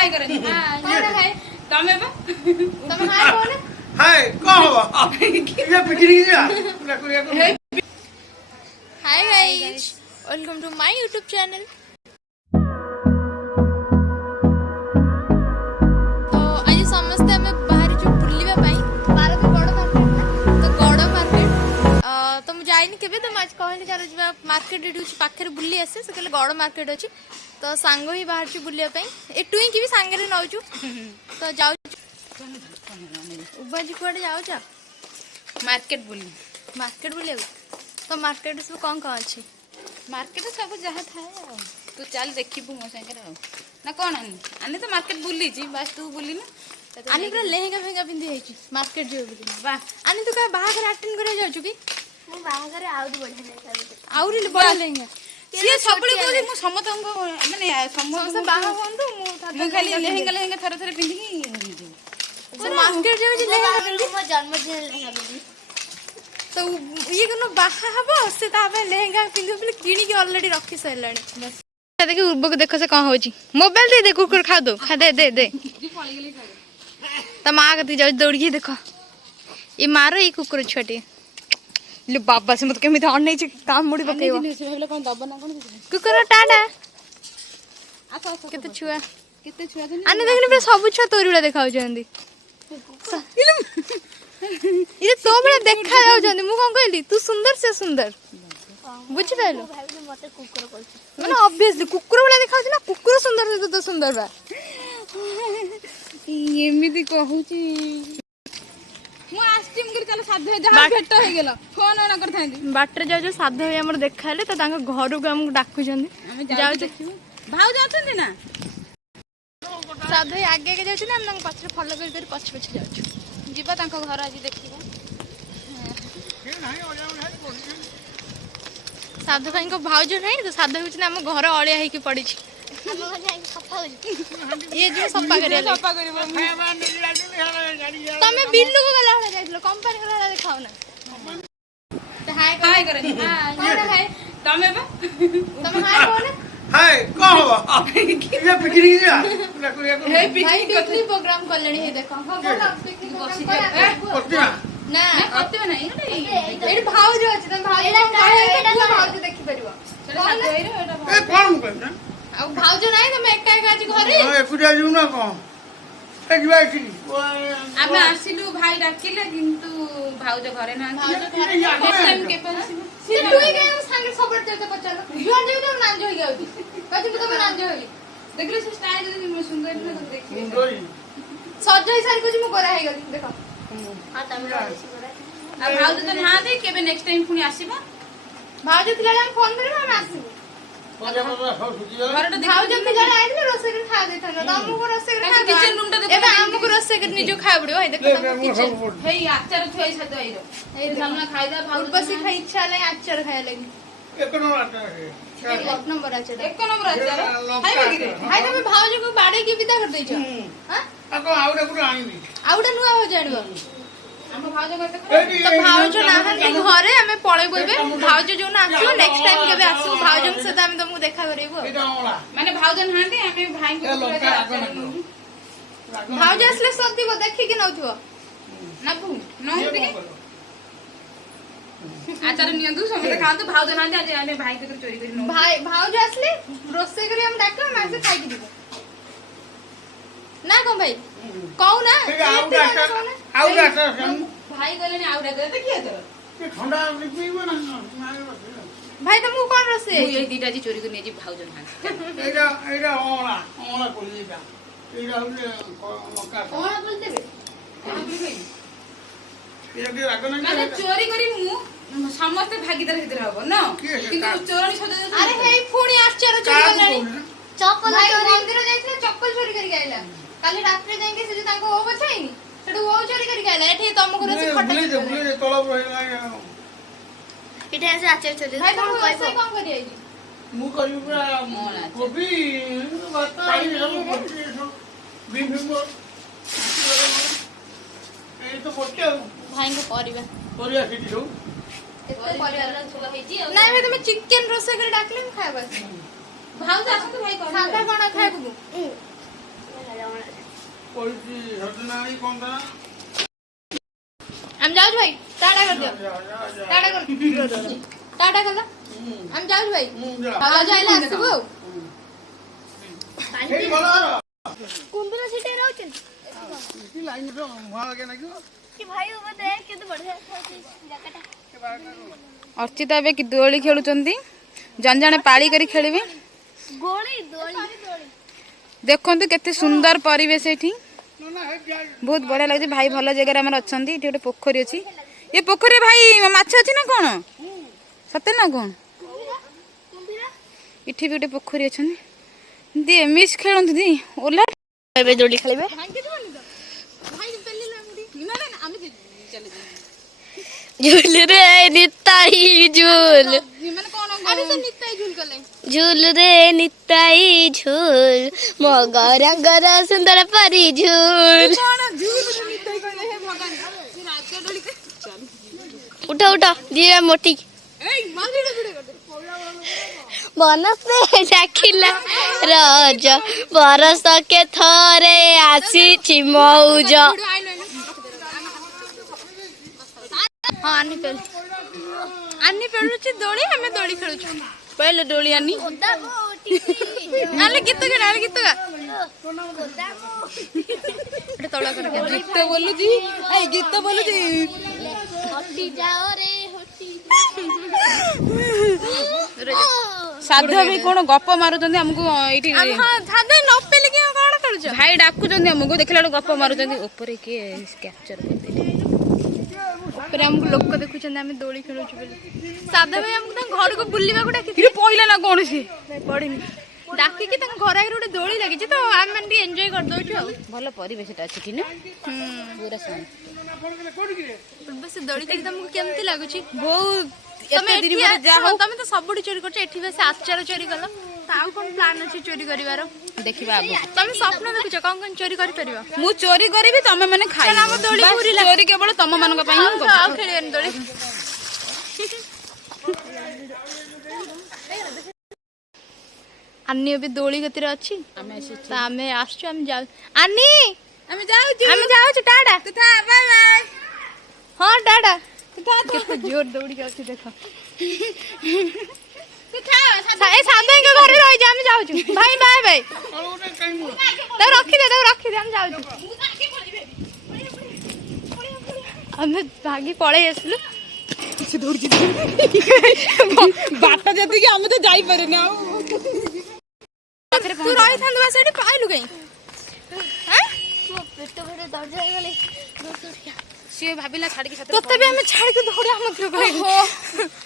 हाय करनी हां हाय तमे बा तमे हाय बोले हाय कौन हो ये पिकनिक जा hi guys welcome to my YouTube channel. तो आज समस्ते आम बाहर जो बुलवा भारत बड़ मार्केट तो गड़ मार्केट तो मुझे जाइनि केबे तो आज कहली चलो जा मार्केट एठी पाखे बुली आसे से कहले गड़ मार्केट अच्छी तो सांग ही बाहर बुलवा ए टुई की भी सांगे नौचु तो जाऊ उबाजी कुआडे जाऊ मार्केट बुली तो मार्केट सब कौन कौन अच्छी मार्केट सब जहाँ थाए तू चल देखिबू मो संगे ना कौन आने तो मार्केट बुली बस तू बुली ना आनी पूरा लेहेंगा फेंगा पिंधि है मार्केट जो वाह आनी तू क्या बाहागर अटेंड करे जाउछु की मु बाहागर आउरी बढ़िया नहीं आउरी बड़ा लेहेंगा सिए सबले कोली मु समतंग माने समस्त बाहा होंदु मु खाली लेहेंगा थरे थरे पिंधि तो मार्केट जो लेहेंगा पिंधि मो जन्मदिन लेहेंगा पिंधि तो ये कोनो बाहा हबो से ताबे लेहेंगा पिंधि बोले किनी के ऑलरेडी रखी सैलाणी बस देखि उर्ब को देखो से कहां होची मोबाइल दे कुकुर खा दो खा दे त मां कति जाउ दौड़ के देखो ये मारो ये कुकुर छोटे ले बाबा से मत केमी अनै छ काम मुड़ी पकेबो कोन दब ना कोन कुकुर टाटा केते छुआ आने देखनी पे सब छुआ तोरी वाला देखाउ जंदी ये तो बड़ा देखा जाउ जंदी मु कोन कहली तू सुंदर से सुंदर बुझ पाइलो मते कुकुर कहै माने ऑब्वियसली कुकुर वाला देखाउ ना कुकुर सुंदर से तो सुंदर बा एमिति कहूची मु आस्टिम कर चलो साध्य जहां भेट हो गेलो फोन ना करथांदी बाटर जाउ जो साध्य होय हमर देखाले तो तांग घर को हम डाकू जंदी जाउ देखिबो भाउ जाउछन ना साध्य आगे के जाउ ना हम पछरे फॉलो कर पछ जाउ जीवा तांको घर आज देखिबो साधु भाई को भाउज नहीं तो साधु होची हम घर अलिया है कि पड़ी छी हम जाई सफा हो ये जो सफा करिया करबो तमे बिल्लू को गला होला जाइलो कंपनी को होला देखाओ ना तो हाय करनी हाय तमे बा तमे हाय बोले हाय कौन हो ये पिकनिक जा हे भाई पिकनिक प्रोग्राम करलणी है देखो हां बोला पिकनिक प्रोग्राम ना कते नहीं एडी भाउज अछि त भाउज भाउज देखि परिबो ए कौन कहना आ भाउज नाही त मैं एका एका घरे हां एकुडिया जू ना कौन ए जीवा छी आमे आसिलु भाई डाकिले किंतु भाउज घरे ना भाउज घरे नेक्स्ट टाइम के पसिबो से तुई के संगे खबर देते पचालो जुआन जेबे तो नांज होई गाउदी कथि तो नांज होई देखले से स्टाइल जदी सुंदर ना तो देखि सज होई सारी कुछ मु करा है गली देखो हां तमे आ भाउज तो ना दे केबे नेक्स्ट टाइम पुनी आसीबा भाउज तिला हम फोन करबो हम आसीबो मजा मजा सब सुजिया घरटा भाउज तिला आइले रोसे कर खा देथलो हमहु को रोसे कर खा किचन रूम टा देखो एबे हमहु रोसे कर निजो खा पड़ो है देखो किचन हे आचार थोई साथ आइरो ए सामना खाइदा भाउज बस खाई इच्छा नहीं आचार खाया लगी एक नंबर आता है एक नंबर आचार एक नंबर आचार हाय बगिरे हाय तमे भाउज को बाडे की विदा कर दैछ हां ako आउडा कुड आइबी आउडा नुआ हो जाडबो हम भाउज करते तो भाउज नाहंती घरे हमें पळेबो एबे भाउज जो ना आसो नेक्स्ट टाइम केबे आसो भाउज से हम तुमको देखा करेबो एटा ओला माने भाउज नाहंती हमें भाई को भाउज असले सदीबो देखि कि नउथिबो ना भू नहुं के आचार नियंतु समते खांतु भाउज नाहंती आज हमें भाई को चोरी करी नो भाई भाउज असले रोसे करी हम डाकला मासे खाई कि दिबो ना को भाई कहू ना आउडा भाई गले ने आउडा दे देखिए तो ये ठंडा पीबो ना भाई तुम कौन रोसे ये दीटा जी चोरी कर ने जी भाउज नाहंती एटा एटा ओला ओला कोलीटा एटा होले मक्का कौन बोलते बे एटा के राग ना माने चोरी करी मु समस्त भागीदार हितर हबो न किंतु चोरी सजा अरे हे पुणी आश्चर्य चोरी करलानी चप्पल भाई मंदिर जाइछले चप्पल चोरी करी आइला काली रात्रि जाएंगे से तांको हो बचाइनी सेडू हो चोरी करी आइला एठी तुमको रोसे फटा बुले तलब रहिला इठे से आचार चले भाई तुम कैसे कौन करी आइली मु करी पूरा कोबी बाता बिबिंगो ए तो पट्टे भाई को परिबा परिया खिटी दो एते परिवार छुआ हेजी नहीं भाई तुम चिकन रोसे करे डाकले खाबा भाउज आसो तो भाई कोन सादा कोन खाबू ପଡ଼ିଛି ସଜନାଇ କନ୍ଦା हम जाओ भाई टाटा कर दियो टाटा कर टाटा कर हम जाओ भाई आ जाइला आसबो कुंदरा सिटे रहउछन କି ଲାଇନ୍ ର ମୁହଁ ଆଗେ ନାଗିବ कि भाई वो देख केते बढ़िया जैकेट अर्चिता ଏବେ କି ଦୋଳି ଖେଳୁଛନ୍ତି ଜଣେ ଜଣେ ପାଳି କରି ଖେଳିବେ गोली दोली ଦେଖନ୍ତୁ କେତେ ସୁନ୍ଦର ପରିବେଶ ଏଠି ବହୁତ ବଢିଆ ଲାଗୁଛି ଭାଇ ଭଲ ଜାଗାରେ ଆମର ଅଛନ୍ତି ଏଠି ଗୋଟେ ପୋଖରୀ ଅଛି ଏ ପୋଖରୀରେ ଭାଇ ମାଛ ଅଛି ନା କଣ ସତେ ନା କଣ ଏଠି ବି ଗୋଟେ ପୋଖରୀ ଅଛନ୍ତି ଦି ମିସ୍ ଖେଳନ୍ତୁ ଦି ଓଲା ଏବେ ଦୋଳି ଖେଳିବେ झूल रे निताई झूल झूल रे निताई झूल मगर सुंदर परी झूल उठा उठा दिए मोटी मन से डाकिला रज बरस के थरे आसी मौज हाँ आनी पेलुची दोली हमें दोली खेलुଛୁ पहले दोली आनी आले गीत गा गीत गा एटे तळा कर गीत बोलुची ए गीत बोलुची हटी जाओ रे हटी साधा भी कोन गप मारुଛନ୍ତି हमको एठी हां साधा न पेले के कोन करूछ भाई डाकुଛନ୍ତି हमको देखला गप मारुଛନ୍ତି ऊपर के कैप्चर कर दे पर हमको लोक देखुଛନ୍ତି ଆମେ ଦୋଳି ଖେଳୁଛୁ ବୋଲି ସାଧା ଭାଇ ଆମକୁ ତାଙ୍କ ଘରକୁ ବୁଲିବାକୁ ଡାକି କିରେ ପଇଲା ନା କଣ ସେ ପଡିନି ଡାକିକି ତାଙ୍କ ଘର ଆଗରେ ଗୋଟେ ଦୋଳି ଲାଗିଛି ତ ଆମେ ମାନେ ଟିକେ ଏନ୍ଜୟ କରିଦଉଛୁ ଆଉ ଭଲ ପରିବେଶଟା ଅଛି ଏଠି ନା ପୁରା ଶାନ୍ତ ବସ ଦୋଳି ଖେଳି ତମକୁ କେମିତି ଲାଗୁଛି ବହୁତ ତମେ ଏତେ ଦିନ ପରେ ଯା ହଉ ତମେ ତ ସବୁଠି ଚୋରି କରୁଛ ଏଠି ବସ ଆଚାର ଚୋରି କଲ ତ ଆଉ କଣ ପ୍ଲାନ୍ ଅଛି ଚୋରି କରିବାର ଦେଖିବା ଆଗକୁ ତମେ ସ୍ୱପ୍ନ ଦେଖୁଛ କଣ କଣ ଚୋରି କରିପାରିବ ମୁଁ ଚୋରି କରିବି ତମେ ମାନେ ଖାଇବ ଆମ ଦୋଳି ବାସ୍, ପୁରିଲା। ଚୋରି କେବଳ ତମ ମାନଙ୍କ ପାଇଁ ହିଁ ଆଉ କରୁଛି। ଖେଳିବାନି ଦୋଳି ଆନି ଏବେ ଦୋଳି ଗତିରେ ଅଛି ତ ଆମେ ଆସୁଛୁ ଆମେ ଯାଉ ଆନି ଆମେ ଯାଉଛୁ ଟାଟା ବାଏ ବାଏ ହଁ ଟାଟା କେତେ ଜୋର ଦୌଡ଼ିକି ଅଛି ଦେଖ ଏ ସାଧୁଙ୍କ ଘରେ ରହିଯା ଆମେ ଯାଉଛୁ ଭାଇ ବାଏ ବାଏ ତାକୁ ରଖିଦେ ଆମେ ଯାଉଛୁ ଆମେ ଭାଗି ପଳେଇ ଆସିଲୁ ସେ ଦୌଡ଼ିଛି ବାଟ ଯେତିକି ଆମେ ତ ଯାଇପାରୁନି ଆଉ ତୁ ରହିଥାନ୍ତୁ ବା ସେଇଠି ପାଇଲୁ କାଇଁ पेट भरे दर्द ହେଇଗଲେ ସିଏ ଭାବିଲା ଛାଡ଼ିକି ସତରେ ତୋତେ ବି ଆମେ ଛାଡ଼ିକି ଦୌଡ଼ି ଆମକୁ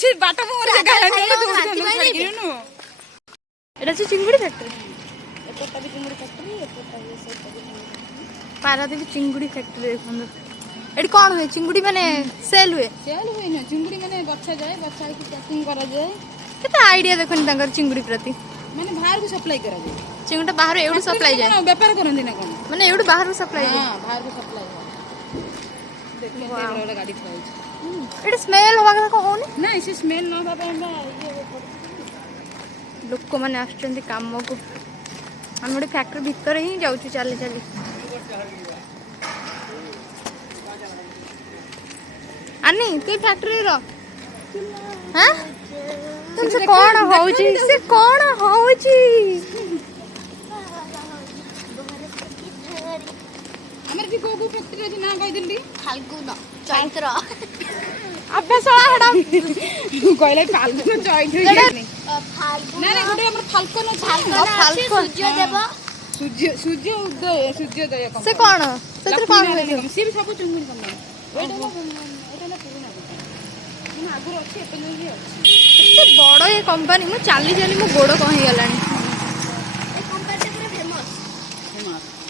ସେ ବାଟ ମୁହଁରେ ଜାଗା ହେଲାନି ଆମେ ଦୌଡ଼ିଥାନ୍ତୁ ଛାଡ଼ିକି ନୁ ଏଟା ଅଛି ଚିଙ୍ଗୁଡ଼ି ଫ୍ୟାକ୍ଟ୍ରି ଏପଟଟା ବି ଚିଙ୍ଗୁଡ଼ି ଫ୍ୟାକ୍ଟ୍ରି ଏପଟଟା ବି ସେଇଟା ବି ପାରାଦୀପ ଚିଙ୍ଗୁଡ଼ି ଫ୍ୟାକ୍ଟ୍ରି ଦେଖନ୍ତୁ ଏଠି କ'ଣ ହୁଏ ଚିଙ୍ଗୁଡ଼ି ମାନେ ସେଲ୍ ହୁଏ ସେଲ୍ ହୁଏନି ଚିଙ୍ଗୁଡ଼ି ମାନେ ବଛା ହେଇକି ପ୍ୟାକିଂ କରାଯାଏ କେତେ ଆଇଡ଼ିଆ ଦେଖନି ତାଙ୍କର ଚିଙ୍ଗୁଡ଼ି ପ୍ରତି ମାନେ ବାହାରକୁ ସପ୍ଲାଇ କରାଯାଏ ଚିଙ୍ଗୁଡ଼ିଟା ବାହାରୁ ଏଇଠୁ ସପ୍ଲାଇ ଯାଏ କଣ ବେପାର କରନ୍ତି ନା କଣ ମାନେ ଏଇଠୁ ବାହାରୁ ସପ୍ଲାଇ ଯାଏ ହଁ ବାହାରକୁ ସପ୍ଲାଇ ହୁଏ ଦେଖିଲେ ଗୋଟେ ଗାଡ଼ି ଥୁଆ ହେଇଛି ଏଠି ସ୍ମେଲ୍ ହବା କଥା କ'ଣ ହଉନି ନାଇଁ ସେ ସ୍ମେଲ୍ ନ ହେବା ପାଇଁ ବା ଲୋକମାନେ ଆସୁଛନ୍ତି କାମକୁ ଆମେ ଗୋଟେ ଫ୍ୟାକ୍ଟ୍ରି ଭିତରେ ହିଁ ଯାଉଛୁ ଚାଲି ଚାଲି ଆନି ତୁ ଫ୍ୟାକ୍ଟ୍ରିରେ ରହ ହାଁ ସେ କ'ଣ ହଉଛି ଆମର ବି କୋଉ କୋଉ ଫ୍ୟାକ୍ଟ୍ରି ଅଛି ନା କହିଦେଲି फाल्गुन चैत्र ଅଭ୍ୟାସ ହେଡ଼ା କହିଲେ ଫାଲଗୁନ ଚୈତ୍ର फाल्गुन ନା ନା ଗୋଟେ ଆମର ଫାଲକନ ଅଛି फाल्गुन सूर्य देव ସୂର୍ଯ୍ୟ ଉଦୟ ସୂର୍ଯ୍ୟୋଦୟ ସେ କ'ଣ ସେଥିରେ କ'ଣ ହୁଏ ସିଏ ବି ସବୁ ଚୁଙ୍ଗୁଡ଼ି କମ୍ପାନୀ ଏଇଟା ହେଲା ପୁରୁଣା ମାନେ ଆଗରୁ ଅଛି ଏପର୍ଯ୍ୟନ୍ତ ବି ଅଛି ଏତେ ବଡ଼ ଏ କମ୍ପାନୀ ମୁଁ ଚାଲି ଚାଲି ମୋ ଗୋଡ଼ କ'ଣ ହେଇଗଲାଣି ଏ कंपनी पूरा फेमस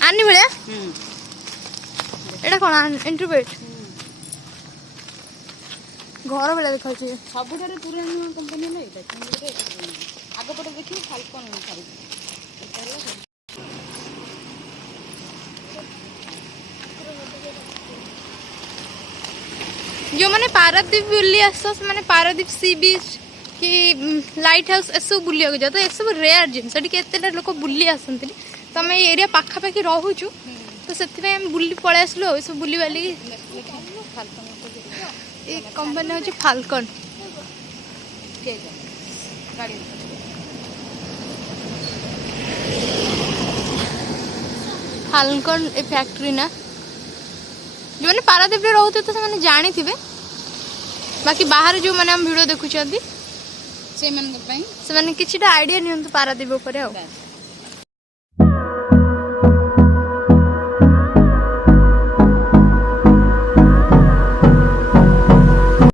ଆନି ଭଳିଆ ଏଇଟା କ'ଣ ଇଣ୍ଟରଭେଟ୍ ଘର ଭଳିଆ ଦେଖାଉଛି ସବୁଠାରୁ ପୁରୁଣା କମ୍ପାନୀ ହେଲା ଏଇଟା ଚିଙ୍ଗୁଡ଼ିରେ ଆଗପଟେ ଦେଖିବି ଫାଲକନ ଛାଡ଼ିଛି ଏଇଟା ହେଲା ଯେଉଁମାନେ ପାରାଦୀପ ବୁଲି ଆସ ସେମାନେ ପାରାଦୀପ ସି ବିଚ୍ କି ଲାଇଟ୍ ହାଉସ୍ ଏସବୁ ବୁଲିବାକୁ ଯାଅ ତ ଏସବୁ ରେୟାର ଜିନିଷ ଏଠିକି ଏତେଟା ଲୋକ ବୁଲି ଆସନ୍ତିନି ତ ଆମେ ଏଇ ଏରିଆ ପାଖାପାଖି ରହୁଛୁ ତ तो से आम बुली पलि आसलु सब बुली बाली ये कंपनी हूँ फाल्कन। फाल्कन ए फैक्ट्री ना जो मैंने पारादीप रे रहते तो से जानी थे बाकी बाहर जो मैंने हम वीडियो देखुं से किसी आइडिया नहीं पारादीप उपर।